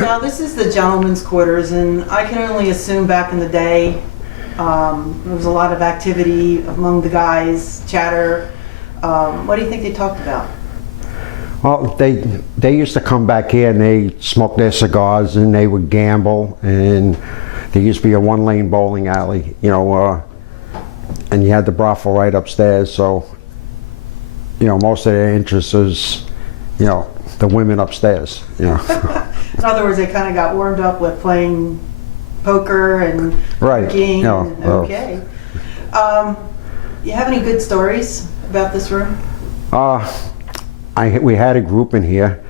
Now, this is the gentleman's quarters, and I can only assume back in the day, there was a lot of activity among the guys, chatter. What do you think they talked about? Well, they used to come back here and they smoke their cigars and they would gamble, and there used to be a one-lane bowling alley, you know, and you had the brothel right upstairs. So, you know, most of their interest is, you know, the women upstairs. You know. In other words, they kind of got warmed up with playing poker and Right. drinking. Yeah, And, okay. You have any good stories about this room? We had a group in here,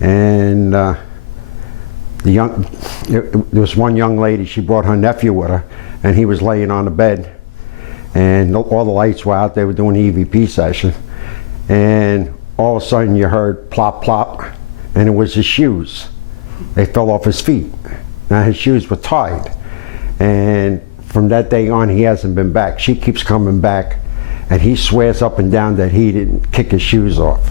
and there was one young lady. She brought her nephew with her, and he was laying on the bed, and all the lights were out. They were doing the EVP session, and all of a sudden you heard plop plop, and it was his shoes. They fell off his feet. Now his shoes were tied, and from that day on he hasn't been back. She keeps coming back, and he swears up and down that he didn't kick his shoes off.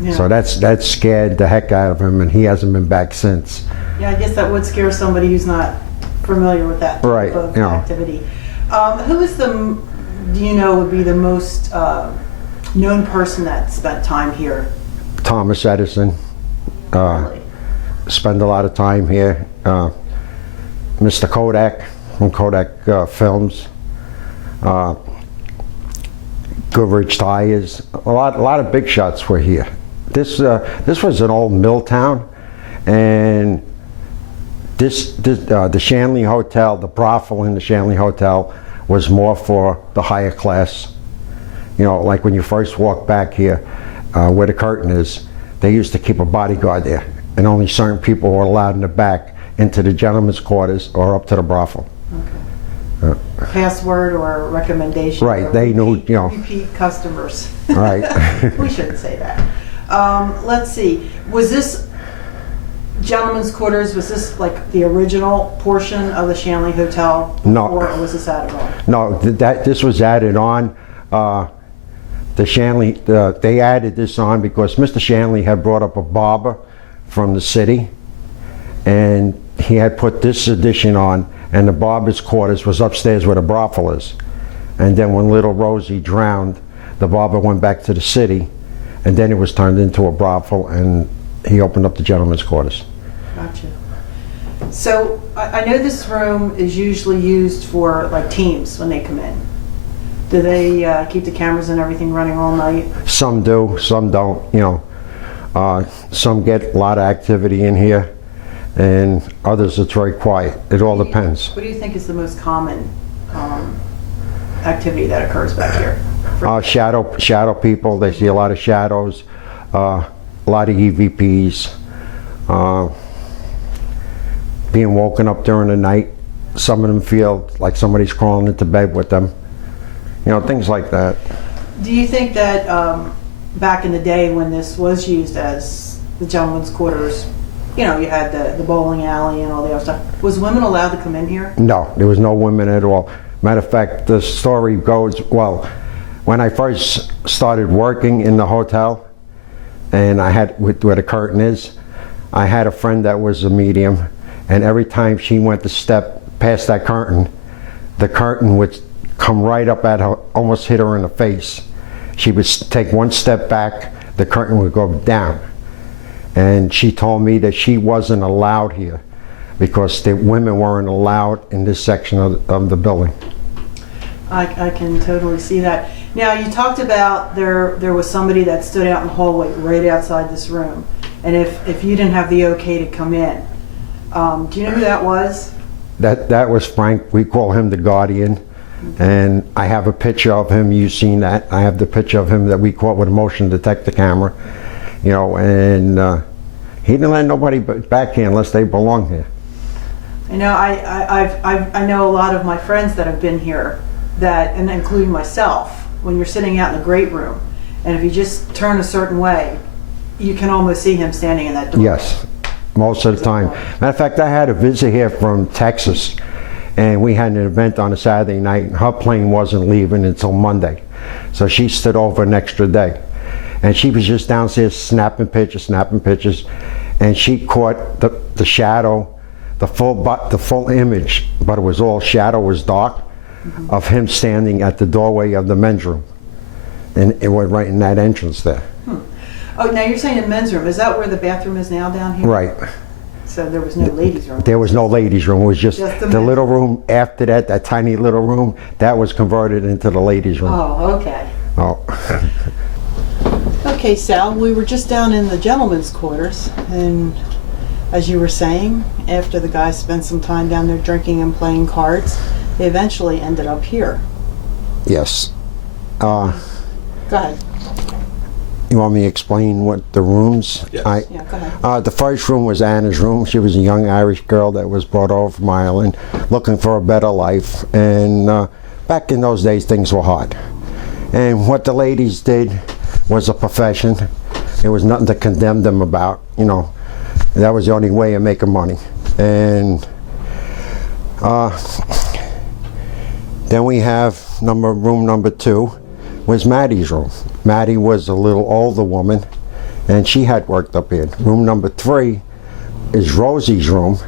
Yeah. So that scared the heck out of him, and he hasn't been back since. Yeah, I guess that would scare somebody who's not familiar with that type Right, of yeah. activity. Who is do you know, would be the most known person that spent time here? Thomas Edison Really? spent a lot of time here. Mr. Kodak from Kodak Films. Goodrich Tires. A lot of big shots were here. This was an old mill town, and the Shanley Hotel, the brothel in the Shanley Hotel, was more for the higher class. You know, like when you first walk back here, where the curtain is, they used to keep a bodyguard there, and only certain people were allowed in the back into the gentleman's quarters or up to the brothel. Okay. Password or recommendation? Right, or they knew, you know. Repeat customers. Right. We shouldn't say that. Let's see. Was this gentleman's quarters, was this like the original portion of the Shanley Hotel? No. Or was this added on? No, this was added on. The Shanley, they added this on because Mr. Shanley had brought up a barber from the city, and he had put this addition on, and the barber's quarters was upstairs where the brothel is. And then when little Rosie drowned, the barber went back to the city, and then it was turned into a brothel, and he opened up the gentleman's quarters. Gotcha. So I know this room is usually used for like teams when they come in. Do they keep the cameras and everything running all night? Some do, some don't, you know. Some get a lot of activity in here, and others it's very quiet. It all depends. What do you think is the most common activity that occurs back here? Shadow people. They see a lot of shadows, a lot of EVPs, being woken up during the night. Some of them feel like somebody's crawling into bed with them. You know, things like that. Do you think that back in the day when this was used as the gentleman's quarters, you know, you had the bowling alley and all the other stuff, was women allowed to come in here? No, there was no women at all. Matter of fact, the story goes, well, when I first started working in the hotel, and I had, where the curtain is, I had a friend that was a medium, and every time she went to step past that curtain, the curtain would come right up at her, almost hit her in the face. She would take one step back, the curtain would go down. And she told me that she wasn't allowed here because the women weren't allowed in this section of the building. I can totally see that. Now, you talked about there was somebody that stood out in the hallway right outside this room, and if you didn't have the okay to come in, do you know who that was? That was Frank. We call him the Guardian. And I have a picture of him. You've seen that. I have the picture of him that we caught with a motion detector camera. You know, and he didn't let nobody back here unless they belong here. I know. I know a lot of my friends that have been here, that, and including myself. When you're sitting out in the great room, and if you just turn a certain way, you can almost see him standing in that door. Yes, most of the time. Matter of fact, I had a visit here from Texas, and we had an event on a Saturday night, and her plane wasn't leaving until Monday. So she stood over an extra day. And she was just downstairs snapping pictures, and she caught the shadow, the full image, but it was all shadow, was dark, of him standing at the doorway of the men's room, and it was right in that entrance there. Oh, now you're saying the men's room. Is that where the bathroom is now down here? Right. So there was no ladies' room? There was no ladies' room. It was just Just the the little room after that, that tiny little room, that was converted into the ladies' room. Oh, okay. Oh. Okay, Sal, we were just down in the gentleman's quarters, and as you were saying, after the guys spent some time down there drinking and playing cards, they eventually ended up here. Yes. Go ahead. You want me to explain what the rooms? Yes. Yeah, go ahead. The first room was Anna's room. She was a young Irish girl that was brought over from Ireland looking for a better life. And back in those days, things were hard. And what the ladies did was a profession. There was nothing to condemn them about. You know, that was the only way of making money. And then we have room number 2 was Maddie's room. Maddie was a little older woman, and she had worked up here. Room number 3 is Rosie's room.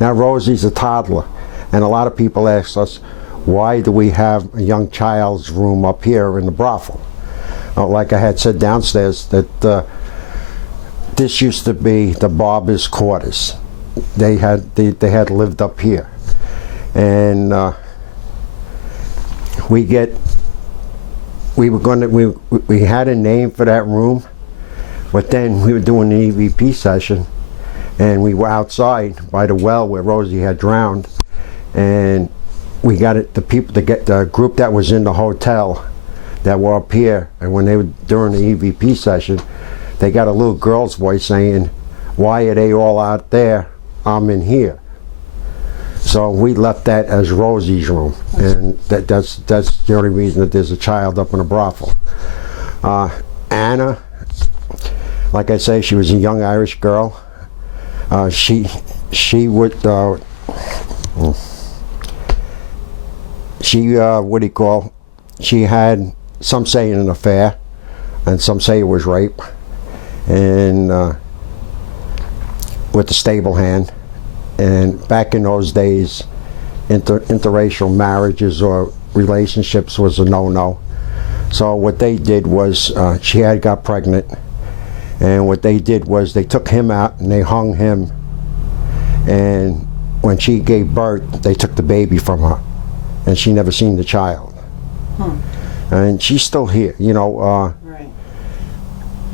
Now Rosie's a toddler, and a lot of people ask us, why do we have a young child's room up here in the brothel? Like I had said downstairs, that this used to be the barbers' quarters. They had lived up here, and we had a name for that room, but then we were doing the EVP session, and we were outside by the well where Rosie had drowned, and we got it. The group that was in the hotel that were up here, and when they were during the EVP session, they got a little girl's voice saying, "Why are they all out there? I'm in here." So we left that as Rosie's room, and that's the only reason that there's a child up in a brothel. Anna, like I say, she was a young Irish girl. She would she had, some say, an affair, and some say it was rape, and with the stable hand. And back in those days, interracial marriages or relationships was a no-no. So what they did was, she had got pregnant, and what they did was they took him out and they hung him, and when she gave birth, they took the baby from her, and she never seen the child. And she's still here, you know. Right.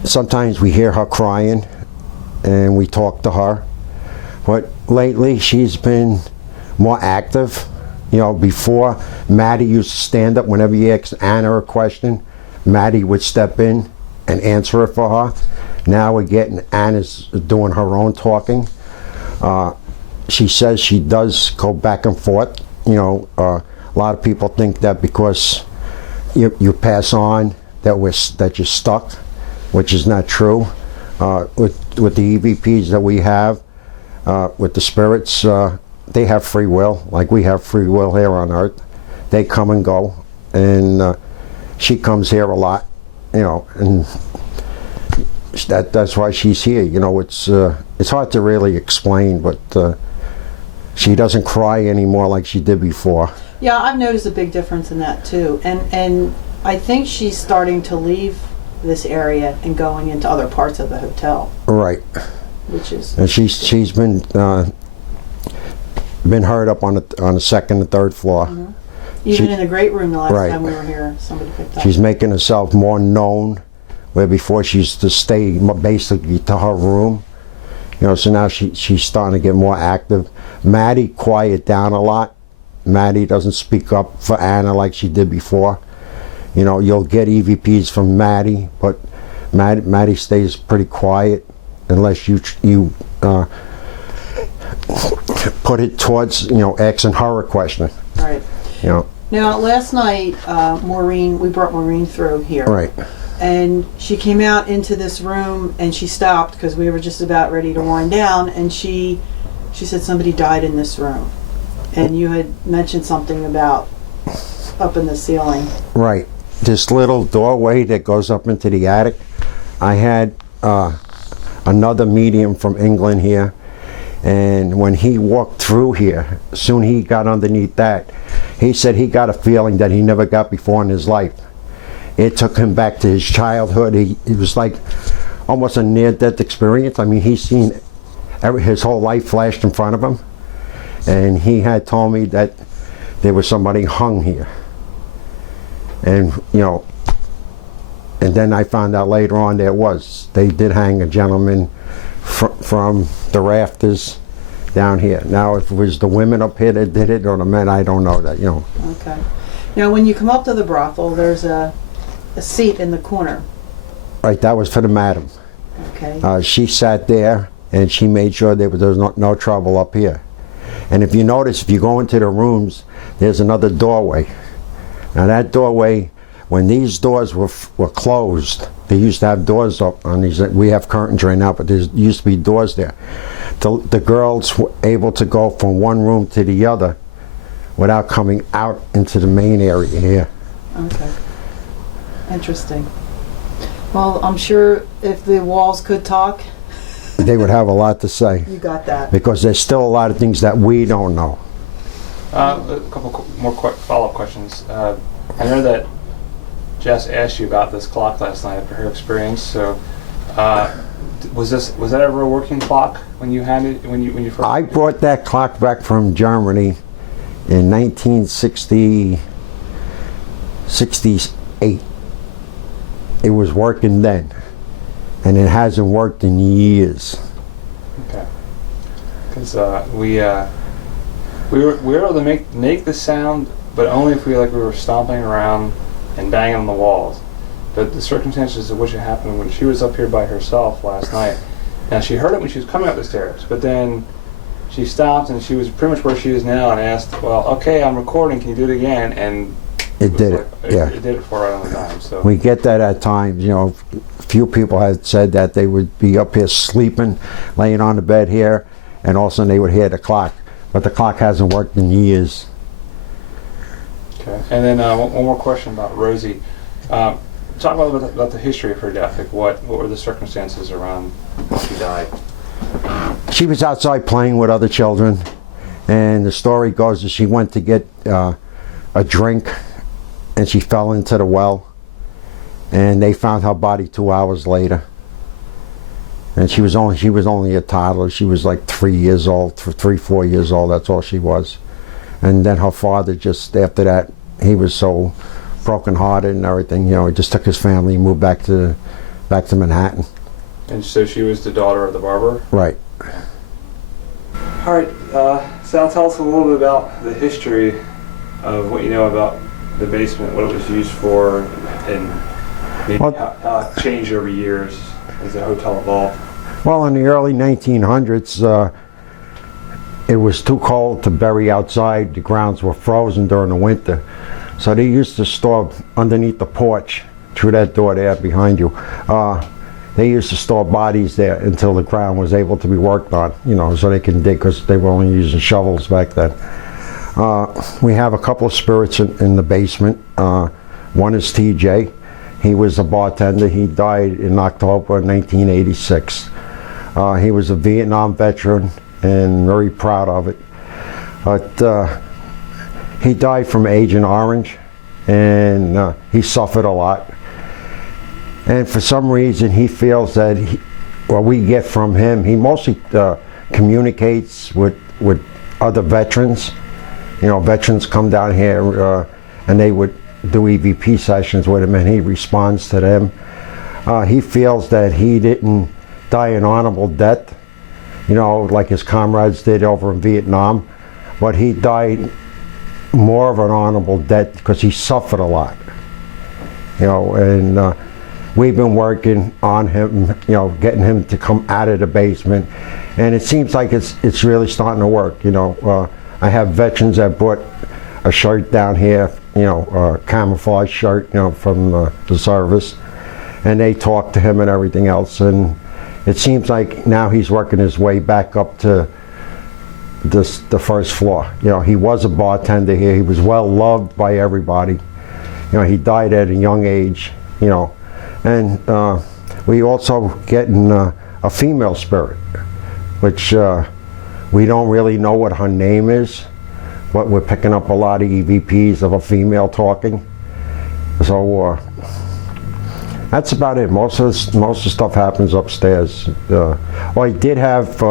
Sometimes we hear her crying, and we talk to her. But lately, she's been more active. You know, before, Maddie used to stand up whenever you asked Anna a question. Maddie would step in and answer it for her. Now we're getting Anna's doing her own talking. She says she does go back and forth. You know, a lot of people think that because you pass on that you're stuck, which is not true. With the EVPs that we have, with the spirits, they have free will, like we have free will here on Earth. They come and go, and she comes here a lot, you know, and that's why she's here. You know, it's hard to really explain, but she doesn't cry anymore like she did before. Yeah, I've noticed a big difference in that too, and I think she's starting to leave this area and going into other parts of the hotel. Right. Which is. And she's been heard up on the second and third floor. Mm-hmm. Even in the great room the last right. time we were here, somebody picked up. She's making herself more known, where before she used to stay basically to her room. You know, so now she's starting to get more active. Maddie quieted down a lot. Maddie doesn't speak up for Anna like she did before. You know, you'll get EVPs from Maddie, but Maddie stays pretty quiet unless you put it towards, you know, asking her a question. Right. You know. Now, last night, we brought Maureen through here. Right. And she came out into this room and she stopped because we were just about ready to wind down, and she said somebody died in this room. And you had mentioned something about up in the ceiling. Right. This little doorway that goes up into the attic, I had a another medium from England here. And when he walked through here, soon he got underneath that, he said he got a feeling that he never got before in his life. It took him back to his childhood. It was like almost a near-death experience. I mean, he's seen his whole life flashed in front of him. And he had told me that there was somebody hung here. And, you know, and then I found out later on they did hang a gentleman from the rafters down here. Now, if it was the women up here that did it or the men, I don't know that, you know. Okay. Now, when you come up to the brothel, there's a seat in the corner. Right, that was for the madam. Okay. She sat there and she made sure there was no trouble up here. And if you notice, if you go into the rooms, there's another doorway. Now that doorway, when these doors were closed, they used to have doors up on these. We have curtains right now, but there used to be doors there. The girls were able to go from one room to the other without coming out into the main area here. Okay. Interesting. Well, I'm sure if the walls could talk, they would have a lot to say. You got that. Because there's still a lot of things that we don't know. A couple more follow-up questions. I know that Jess asked you about this clock last night after her experience. So, was that ever a working clock when you had it when you first? I brought that clock back from Germany in 1968. It was working then, and it hasn't worked in years. Okay. Because we were able to make the sound, but only if we were stomping around and banging on the walls. But the circumstances of which it happened when she was up here by herself last night. Now she heard it when she was coming up the stairs, but then she stopped and she was pretty much where she is now and asked, "Well, okay, I'm recording. Can you do it again?" And it did it. Yeah, it did it for right on the dime. So we get that at times. You know, a few people had said that they would be up here sleeping, laying on the bed here, and all of a sudden they would hear the clock. But the clock hasn't worked in years. Okay, and then one more question about Rosie. Talk about the history of her death. Like what were the circumstances around when she died? She was outside playing with other children, and the story goes that she went to get a drink, and she fell into the well, and they found her body 2 hours later. And she was only a toddler. She was like 3 years old, 4 years old. That's all she was. And then her father, just after that, he was so brokenhearted and everything. You know, he just took his family and moved back to Manhattan. And so she was the daughter of the barber? Right. All right, Sal, tell us a little bit about the history of what you know about the basement, what it was used for, and maybe how it changed over years as the hotel evolved. Well, in the early 1900s, it was too cold to bury outside. The grounds were frozen during the winter. So they used to store underneath the porch, through that door there behind you. They used to store bodies there until the ground was able to be worked on, you know, so they can dig, because they were only using shovels back then. We have a couple of spirits in the basement. One is TJ. He was a bartender. He died in October 1986. He was a Vietnam veteran and very proud of it. But he died from Agent Orange, and he suffered a lot. And for some reason, he feels that what we get from him, he mostly communicates with other veterans. You know, veterans come down here and they would do EVP sessions with him, and he responds to them. He feels that he didn't die an honorable death, you know, like his comrades did over in Vietnam, but he died more of an honorable death because he suffered a lot, you know. And we've been working on him, you know, getting him to come out of the basement, and it seems like it's really starting to work, you know. I have veterans that brought a shirt down here, you know, a camouflage shirt, you know, from the service, and they talk to him and everything else, and it seems like now he's working his way back up to the first floor. You know, he was a bartender here. He was well loved by everybody. You know, he died at a young age, you know. And we also getting a a female spirit, which we don't really know what her name is, but we're picking up a lot of EVPs of a female talking. So that's about it. Most of the stuff happens upstairs. I did have,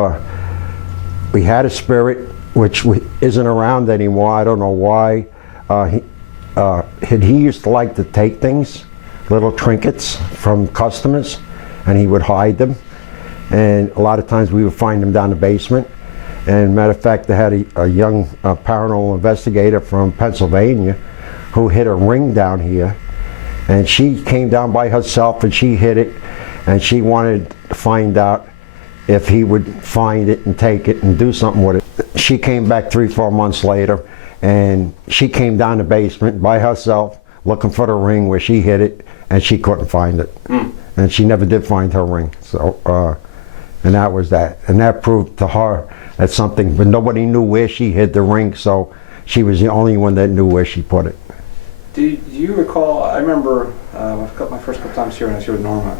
we had a spirit which isn't around anymore. I don't know why. He used to like to take things, little trinkets from customers, and he would hide them. And a lot of times we would find them down the basement. And matter of fact, they had a young paranormal investigator from Pennsylvania who hid a ring down here. And she came down by herself and she hid it. And she wanted to find out if he would find it and take it and do something with it. She came back 3-4 months later, and she came down the basement by herself looking for the ring where she hid it, and she couldn't find it. And she never did find her ring. So, and that was that. And that proved to her that something, but nobody knew where she hid the ring, so she was the only one that knew where she put it. Do you recall, I remember my first couple times here when I was here with Norma.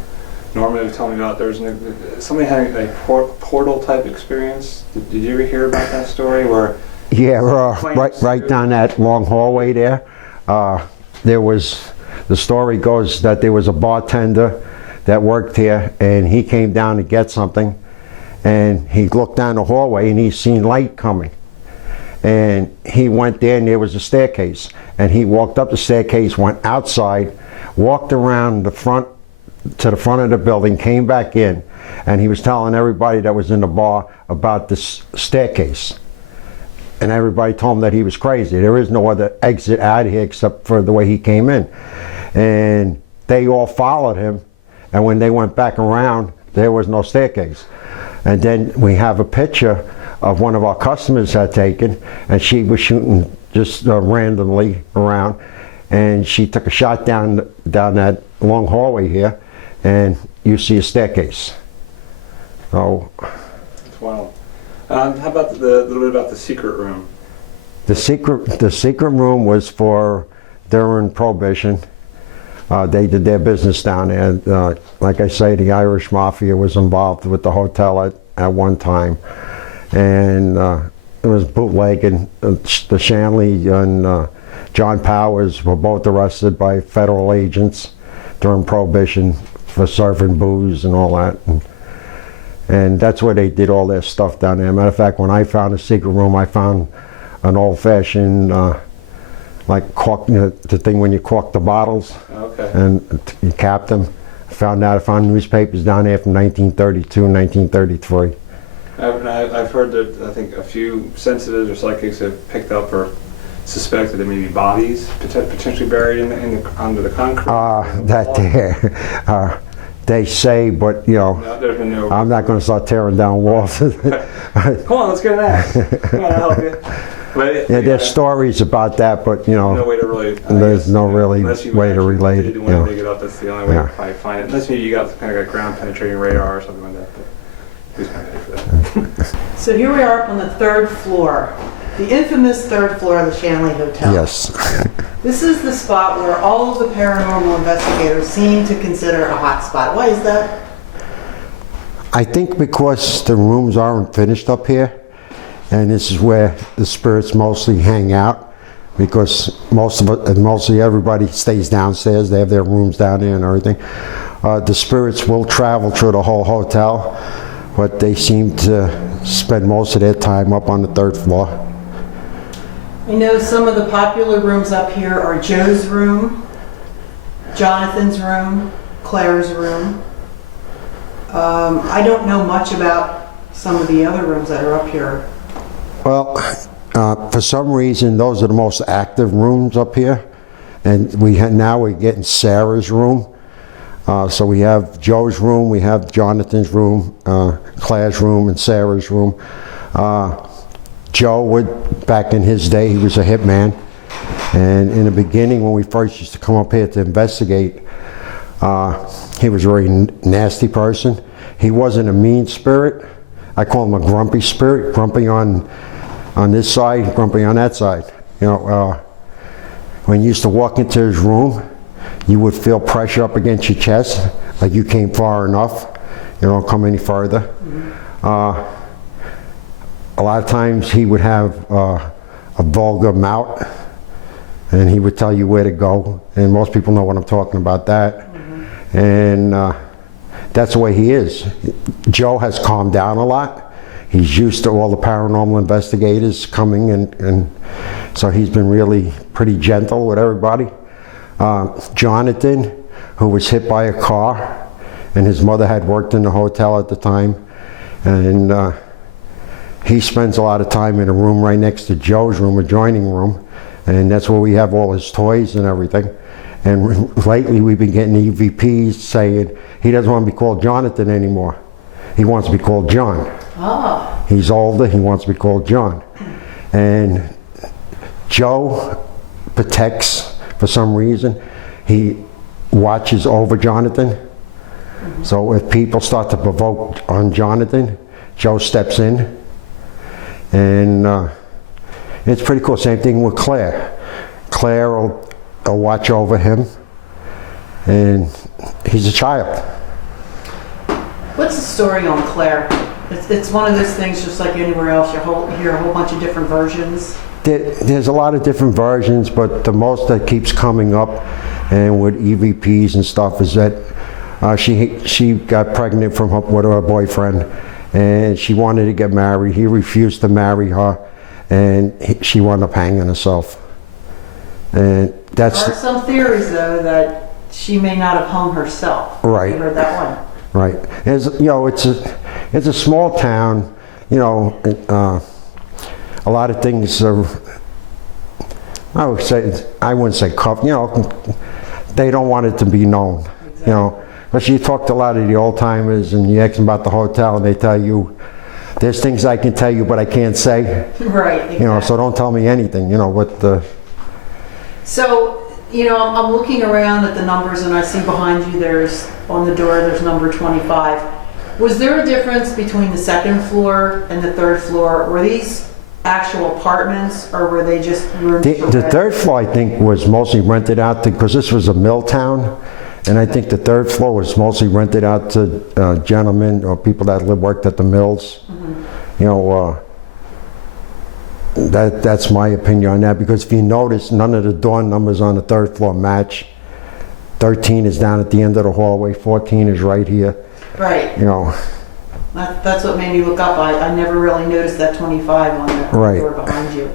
Norma was telling me about somebody had a portal type experience. Did you ever hear about that story where? Yeah, right down that long hallway there. There was, the story goes that there was a bartender that worked here, and he came down to get something, and he looked down the hallway and he seen light coming. And he went there and there was a staircase, and he walked up the staircase, went outside, walked around the front to the front of the building, came back in, and he was telling everybody that was in the bar about this staircase. And everybody told him that he was crazy. There is no other exit out of here except for the way he came in. And they all followed him, and when they went back around, there was no staircase. And then we have a picture of one of our customers had taken, and she was shooting just randomly around, and she took a shot down that long hallway here, and you see a staircase. So. That's wild. How about a little bit about the secret room? The secret room was for during Prohibition. They did their business down there. Like I say, the Irish Mafia was involved with the hotel at one time, and it was bootlegging. The Shanley and John Powers were both arrested by federal agents during Prohibition for serving booze and all that. And that's where they did all their stuff down there. Matter of fact, when I found a secret room, I found an old-fashioned, like cork, the thing when you cork the bottles. Okay. And you cap them. I found newspapers down there from 1932 and 1933. I've heard that I think a few sensitives or psychics have picked up or suspected there may be bodies potentially buried under the concrete. That there. They say, but No, there's been no. I'm not going to start tearing down walls. Come on, let's get an axe. Come on, I'll help you. But, yeah, there's stories about that, but no way to really. There's no really way to relate it. You want to dig it up. That's the only way to probably find it. Unless maybe you got kind of like ground penetrating radar or something like that. But who's going to pay for that? So here we are up on the 3rd floor, the infamous 3rd floor of the Shanley Hotel. Yes. This is the spot where all of the paranormal investigators seem to consider a hot spot. Why is that? I think because the rooms aren't finished up here, and this is where the spirits mostly hang out, because mostly everybody stays downstairs. They have their rooms down there and everything. The spirits will travel through the whole hotel, but they seem to spend most of their time up on the 3rd floor. I know some of the popular rooms up here are Joe's room, Jonathan's room, Claire's room. I don't know much about some of the other rooms that are up here. Well, for some reason, those are the most active rooms up here, and now we're getting Sarah's room. So we have Joe's room, we have Jonathan's room, Claire's room, and Sarah's room. Joe back in his day, he was a hitman, and in the beginning, when we first used to come up here to investigate, he was a very nasty person. He wasn't a mean spirit. I call him a grumpy spirit, grumpy on this side, grumpy on that side. When you used to walk into his room, you would feel pressure up against your chest, like you came far enough. They don't come any further. A lot of times he would have a vulgar mouth, and he would tell you where to go, and most people know what I'm talking about that. And that's the way he is. Joe has calmed down a lot. He's used to all the paranormal investigators coming, and so he's been really pretty gentle with everybody. Jonathan, who was hit by a car, and his mother had worked in the hotel at the time, and he spends a lot of time in a room right next to Joe's room, adjoining room, and that's where we have all his toys and everything. And lately we've been getting EVPs saying he doesn't want to be called Jonathan anymore. He wants to be called John. Oh. He's older, he wants to be called John. And Joe protects, for some reason, he watches over Jonathan. So if people start to provoke on Jonathan, Joe steps in. And it's pretty cool. Same thing with Claire. Claire will watch over him, and he's a child. What's the story on Claire? It's one of those things, just like anywhere else, you hear a whole bunch of different versions. There's a lot of different versions, but the most that keeps coming up, and with EVPs and stuff, is that she got pregnant with her boyfriend, and she wanted to get married. He refused to marry her, and she wound up hanging herself. And that's. There are some theories, though, that she may not have hung herself. Right. You heard that one. Right. It's a small town. You know, a lot of things are. I wouldn't say covered. You know, they don't want it to be known. Exactly. You know, but you talk to a lot of the old timers, and you ask them about the hotel, and they tell you, "There's things I can tell you, but I can't say." Right. Exactly. You know, so don't tell me anything. You know what the. So, you know, I'm looking around at the numbers, and I see behind you on the door there's number 25. Was there a difference between the second floor and the third floor? Were these actual apartments, or were they just rooms? The third floor, I think, was mostly rented out because this was a mill town, and I think the third floor was mostly rented out to gentlemen or people that worked at the mills. You know, that's my opinion on that, because if you notice, none of the door numbers on the third floor match. 13 is down at the end of the hallway, 14 is right here. Right. You know. That's what made me look up. I never really noticed that 25 on the door behind you.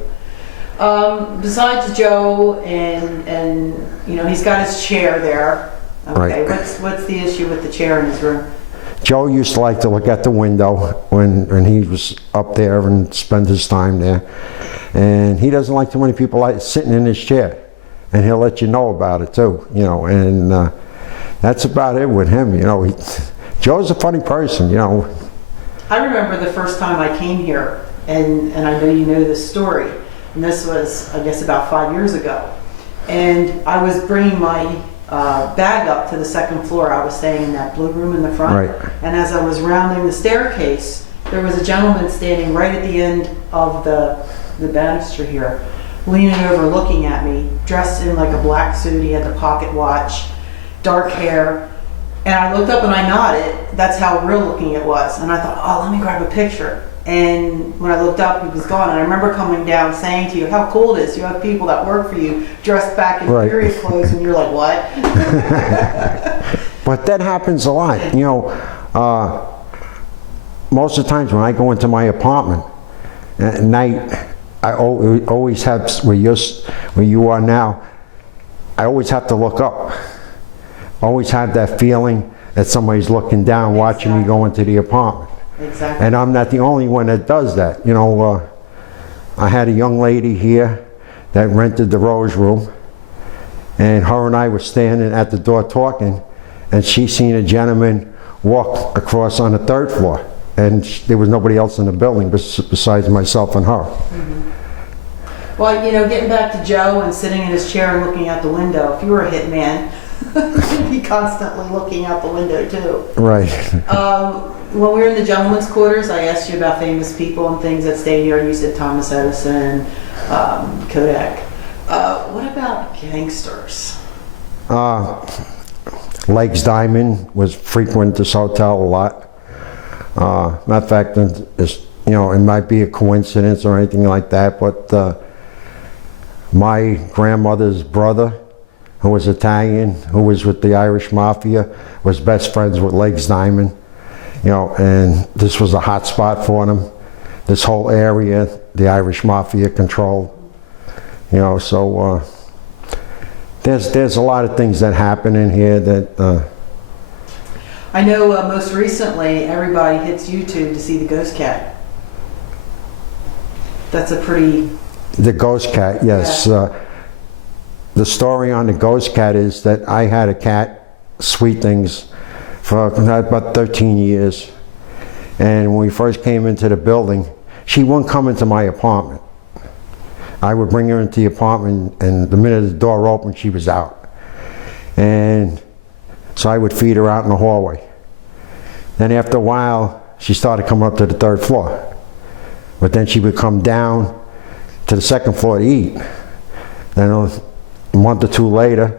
Besides Joe, and you know, he's got his chair there. Okay. Right. What's the issue with the chair in his room? Joe used to like to look at the window when he was up there and spend his time there. And he doesn't like too many people sitting in his chair. And he'll let you know about it too, you know. And that's about it with him, you know. Joe's a funny person, you know. I remember the first time I came here, and I know you know this story. And this was, I guess, about 5 years ago. And I was bringing my bag up to the second floor. I was staying in that blue room in the front. Right. And as I was rounding the staircase, there was a gentleman standing right at the end of the banister here, leaning over looking at me, dressed in like a black suit. He had the pocket watch, dark hair. And I looked up and I nodded. That's how real looking it was. And I thought, oh, let me grab a picture. And when I looked up, he was gone. And I remember coming down saying to you, how cool it is. You have people that work for you dressed back in period clothes, and you're like, what? But that happens a lot. You know, most of the times when I go into my apartment at night, I always have, where you are now, I always have to look up. Always have that feeling that somebody's looking down, watching me go into the apartment. Exactly. And I'm not the only one that does that. You know, I had a young lady here that rented the Rose Room, and her and I were standing at the door talking, and she seen a gentleman walk across on the third floor, and there was nobody else in the building besides myself and her. Mm-hmm. Well, you know, getting back to Joe and sitting in his chair and looking out the window, if you were a hitman, you'd be constantly looking out the window too. Right. When we were in the gentleman's quarters, I asked you about famous people and things that stayed here, and you said Thomas Edison, Kodak. What about gangsters? Legs Diamond was frequent this hotel a lot. Matter of fact, it's, you know, it might be a coincidence or anything like that, but my grandmother's brother, who was Italian, who was with the Irish Mafia, was best friends with Legs Diamond, you know, and this was a hot spot for them. This whole area, the Irish Mafia controlled, you know, so there's a lot of things that happen in here that... I know most recently everybody hits YouTube to see the ghost cat. That's a pretty... The ghost cat, yes. Yeah. The story on the ghost cat is that I had a cat, Sweet Things, for about 13 years. And when we first came into the building, she wouldn't come into my apartment. I would bring her into the apartment, and the minute the door opened, she was out. And so I would feed her out in the hallway. Then after a while, she started coming up to the 3rd floor. But then she would come down to the 2nd floor to eat. Then a month or 2 later,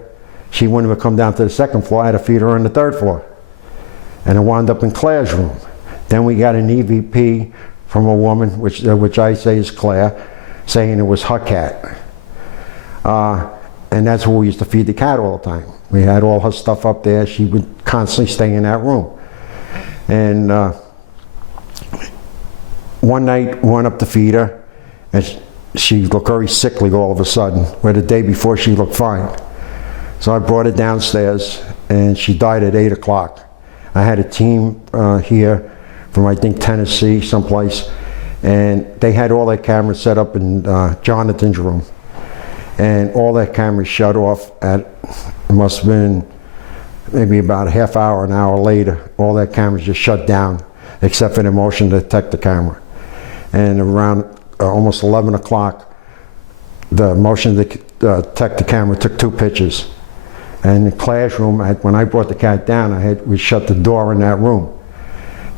she wouldn't even come down to the 2nd floor. I had to feed her on the 3rd floor. And it wound up in Claire's room. Then we got an EVP from a woman, which I say is Claire, saying it was her cat. And that's where we used to feed the cat all the time. We had all her stuff up there. She would constantly stay in that room. And one night, we went up to feed her, and she looked very sickly all of a sudden, where the day before she looked fine. So I brought her downstairs, and she died at 8 o'clock. I had a team here from, I think, Tennessee, someplace, and they had all their cameras set up in Jonathan's room. And all their cameras shut off at, it must have been maybe about a half hour, an hour later. All their cameras just shut down, except for the motion detector camera. And around almost 11 o'clock, the motion detector camera took 2 pictures. And in Claire's room, when I brought the cat down, we shut the door in that room.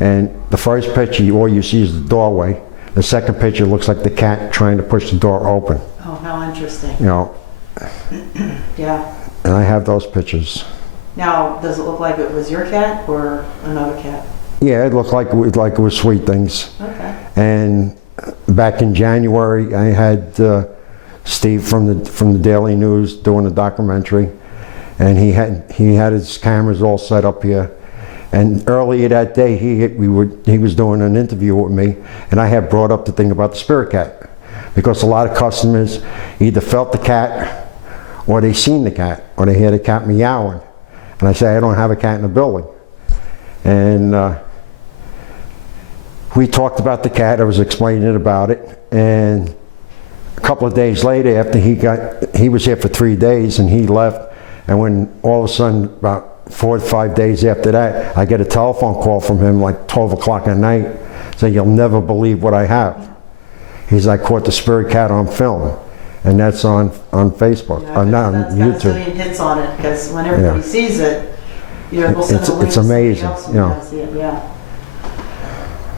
And the first picture, all you see is the doorway. The second picture looks like the cat trying to push the door open. Oh, how interesting. You know. Yeah. And I have those pictures. Now, does it look like it was your cat or another cat? Yeah, it looked like it was Sweet Things. Okay. And back in January, I had Steve from the Daily News doing a documentary, and he had his cameras all set up here. And earlier that day, he was doing an interview with me, and I had brought up the thing about the spirit cat, because a lot of customers either felt the cat, or they seen the cat, or they hear the cat meowing. And I say, I don't have a cat in the building. And we talked about the cat. I was explaining about it, and a couple of days later, after he was here for 3 days, and he left. And when all of a sudden, about 4 to 5 days after that, I get a telephone call from him like 12 o'clock at night saying, "You'll never believe what I have." He's like, "I caught the spirit cat on film." And that's on Facebook, Yeah, not on that's YouTube. got a zillion hits on it, because when everybody sees it, we'll send a link It's to somebody amazing, else you know. who can see it. Yeah.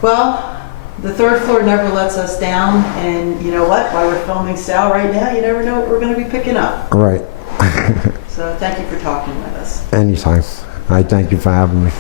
Well, the 3rd floor never lets us down, and you know what? While we're filming Sal right now, you never know what we're going to be picking up. Right. So thank you for talking with us. Anytime. I thank you for having me.